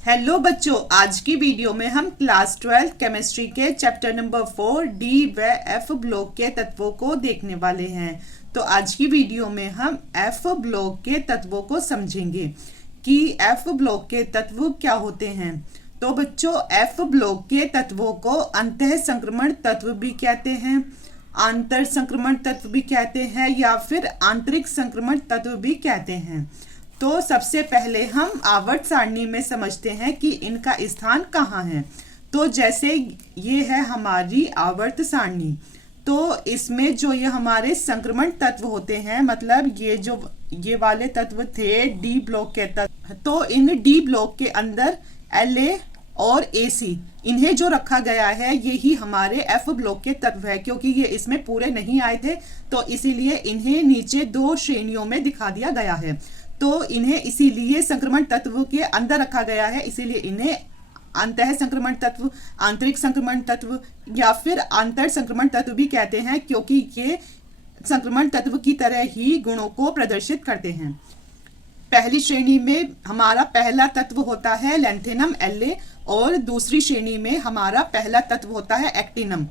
Hello बच्चों, आज की वीडियो में हम क्लास 12 केमिस्ट्री के चैप्टर नंबर 4 डी व एफ ब्लॉक के तत्वों को देखने वाले हैं। तो आज की वीडियो में हम एफ ब्लॉक के तत्वों को समझेंगे कि एफ ब्लॉक के तत्व क्या होते हैं। तो बच्चों, एफ ब्लॉक के तत्वों को अंतः संक्रमण तत्व भी कहते हैं, आंतर संक्रमण तत्व भी कहते हैं या फिर आंतरिक संक्रमण तत्व भी कहते हैं। तो सबसे पहले हम आवर्त सारणी में समझते हैं कि इनका स्थान कहाँ है। तो जैसे ये है हमारी आवर्त सारणी, तो इसमें जो ये हमारे संक्रमण तत्व होते हैं, मतलब ये वाले तत्व थे डी ब्लॉक के तत्व, तो इन डी ब्लॉक के अंदर La और AC इन्हें जो रखा गया है यही हमारे एफ ब्लॉक के तत्व है। क्योंकि ये इसमें पूरे नहीं आए थे तो इसीलिए इन्हें नीचे दो श्रेणियों में दिखा दिया गया है। तो इन्हें इसीलिए संक्रमण तत्व के अंदर रखा गया है, इसीलिए इन्हें अंतः संक्रमण तत्व, आंतरिक संक्रमण तत्व या फिर आंतर संक्रमण तत्व भी कहते हैं, क्योंकि ये संक्रमण तत्व की तरह ही गुणों को प्रदर्शित करते हैं। पहली श्रेणी में हमारा पहला तत्व होता है लैंथेनम La और दूसरी श्रेणी में हमारा पहला तत्व होता है एक्टिनम।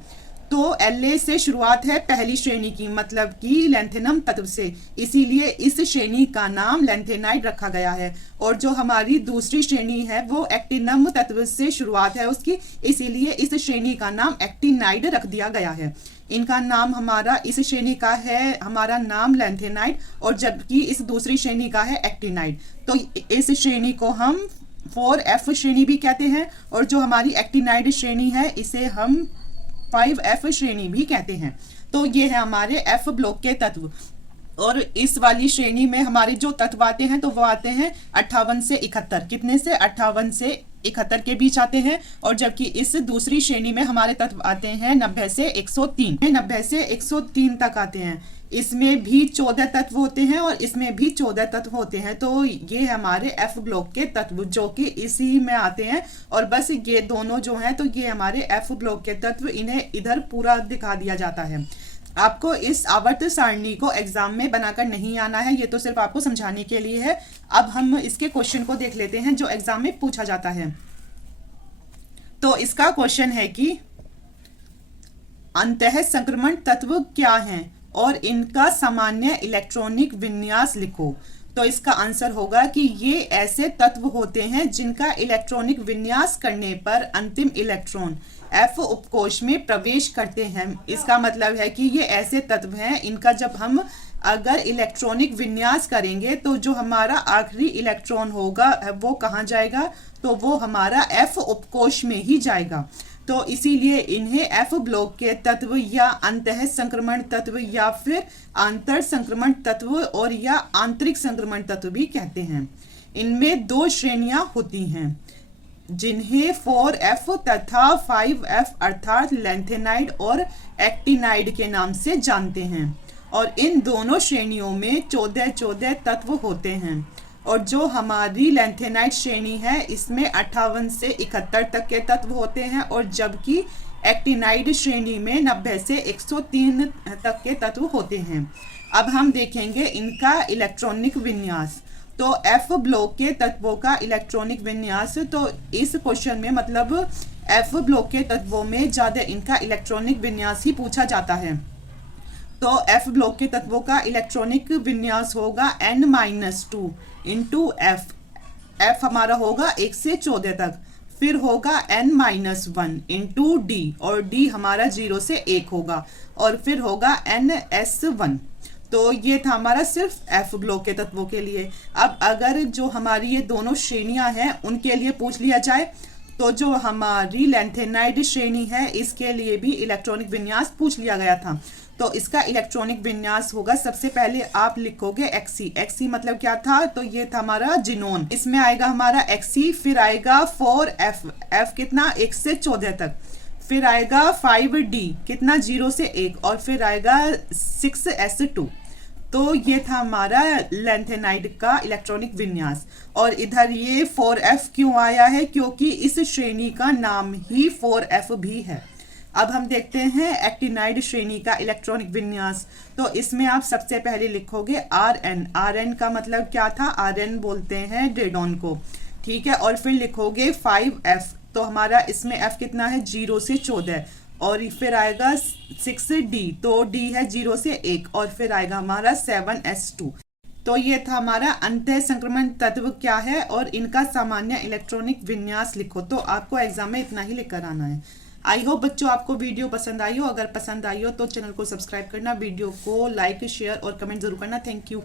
तो La से शुरुआत है पहली श्रेणी की, मतलब कि लैंथेनम तत्व से, इसीलिए इस श्रेणी का नाम लैंथेनाइड रखा गया है। और जो हमारी दूसरी श्रेणी है वो एक्टिनम तत्व से शुरुआत है उसकी, इसीलिए इस श्रेणी का नाम एक्टिनाइड रख दिया गया है। इनका नाम हमारा इस श्रेणी का है हमारा नाम लैंथेनाइड और जबकि इस दूसरी श्रेणी का है एक्टिनाइड। तो इस श्रेणी को हम 4F श्रेणी भी कहते हैं और जो हमारी एक्टिनाइड श्रेणी है इसे हम 5F श्रेणी भी कहते हैं। तो ये है हमारे एफ ब्लॉक के तत्व। और इस वाली श्रेणी में हमारे जो तत्व आते हैं तो वो आते हैं 58 से 71, कितने से 58 से 71 के बीच आते हैं। और जबकि इस दूसरी श्रेणी में हमारे तत्व आते हैं 90 से 103, 90 से 103 तक आते हैं। इसमें भी 14 तत्व होते हैं और इसमें भी 14 तत्व होते हैं। तो ये हमारे एफ ब्लॉक के तत्व जो कि इसी में आते हैं। और बस ये दोनों जो हैं तो ये हमारे एफ ब्लॉक के तत्व, इन्हें इधर पूरा दिखा दिया जाता है। आपको इस आवर्त सारणी को एग्जाम में बनाकर नहीं आना है, ये तो सिर्फ आपको समझाने के लिए है। अब हम इसके क्वेश्चन को देख लेते हैं जो एग्जाम में पूछा जाता है। तो इसका क्वेश्चन है कि अंतः संक्रमण तत्व क्या हैं और इनका सामान्य इलेक्ट्रॉनिक विन्यास लिखो। तो इसका आंसर होगा कि ये ऐसे तत्व होते हैं जिनका इलेक्ट्रॉनिक विन्यास करने पर अंतिम इलेक्ट्रॉन F उपकोश में प्रवेश करते हैं। इसका मतलब है कि ये ऐसे तत्व हैं इनका जब हम अगर इलेक्ट्रॉनिक विन्यास करेंगे तो जो हमारा आखिरी इलेक्ट्रॉन होगा वो कहाँ जाएगा, तो वो हमारा F उपकोश में ही जाएगा। तो इसीलिए इन्हें एफ ब्लॉक के तत्व या अंतः संक्रमण तत्व या फिर आंतर संक्रमण तत्व और या आंतरिक संक्रमण तत्व भी कहते हैं। इनमें दो श्रेणियां होती हैं जिन्हें 4F तथा 5F अर्थात लैंथेनाइड और एक्टिनाइड के नाम से जानते हैं। और इन दोनों श्रेणियों में 14 तत्व होते हैं। और जो हमारी लैंथेनाइड श्रेणी है इसमें 58 से 71 तक के तत्व होते हैं और जबकि एक्टिनाइड श्रेणी में 90 से 103 तक के तत्व होते हैं। अब हम देखेंगे इनका इलेक्ट्रॉनिक विन्यास। तो एफ ब्लॉक के तत्वों का इलेक्ट्रॉनिक विन्यास, तो इस क्वेश्चन में मतलब एफ ब्लॉक के तत्वों में ज़्यादा इनका इलेक्ट्रॉनिक विन्यास ही पूछा जाता है। तो एफ ब्लॉक के तत्वों का इलेक्ट्रॉनिक विन्यास होगा n-2 इंटू एफ। एफ हमारा होगा 1 से 14 तक, फिर होगा n-1 इंटू डी और डी हमारा 0 से 1 होगा और फिर होगा ns1। तो ये था हमारा सिर्फ एफ ब्लॉक के तत्वों के लिए। अब अगर जो हमारी ये दोनों श्रेणियां हैं उनके लिए पूछ लिया जाए तो जो हमारी लैंथेनाइड श्रेणी है इसके लिए भी इलेक्ट्रॉनिक विन्यास पूछ लिया गया था। तो इसका इलेक्ट्रॉनिक विन्यास होगा, सबसे पहले आप लिखोगे Xc। Xc मतलब क्या था, तो ये था हमारा जिनोन, इसमें आएगा हमारा Xc, फिर आएगा 4F, F कितना 1 से 14 तक, फिर आएगा 5D कितना 0 से 1 और फिर आएगा 6S2। तो ये था हमारा लैंथेनाइड का इलेक्ट्रॉनिक विन्यास। और इधर ये 4F क्यों आया है, क्योंकि इस श्रेणी का नाम ही 4F भी है। अब हम देखते हैं एक्टिनाइड श्रेणी का इलेक्ट्रॉनिक विन्यास। तो इसमें आप सबसे पहले लिखोगे Rn। Rn का मतलब क्या था, Rn बोलते हैं रेडॉन को, ठीक है, और फिर लिखोगे 5f, तो हमारा इसमें f कितना है 0 से 14, और फिर आएगा 6d, तो d है 0 से 1, और फिर आएगा हमारा 7s2। तो ये था हमारा अंतः संक्रमण तत्व क्या है और इनका सामान्य इलेक्ट्रॉनिक विन्यास लिखो। तो आपको एग्जाम में इतना ही लेकर आना है। आई होप बच्चों आपको वीडियो पसंद आई हो। अगर पसंद आई हो तो चैनल को सब्सक्राइब करना, वीडियो को लाइक शेयर और कमेंट जरूर करना। Thank you.